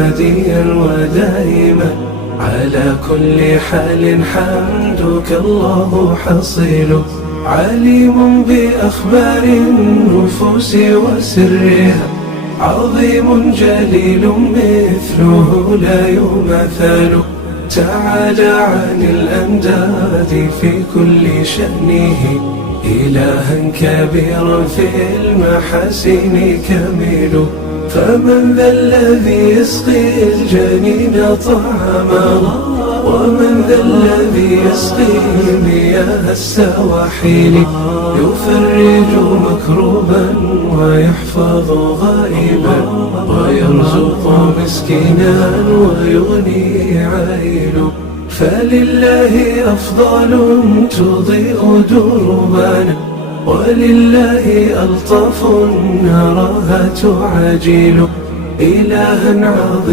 هاديا ودائما على كل حال حمدك الله حصيل. عليم بأخبار النفوس وسرها، عظيم جليل مثله لا يمثل. تعالى عن الأنداد في كل شأنه، إلها كبيرا في المحاسن كميل. فمن ذا الذي يسقي الجنين طعاما، ومن ذا الذي يسقي مياه السواحل. يفرج مكروبا ويحفظ غائبا، ويرزق مسكينا ويغني عائل. فلله أفضال تضيء دربانا، ولله ألطف نراها تعاجل. إلها عظيم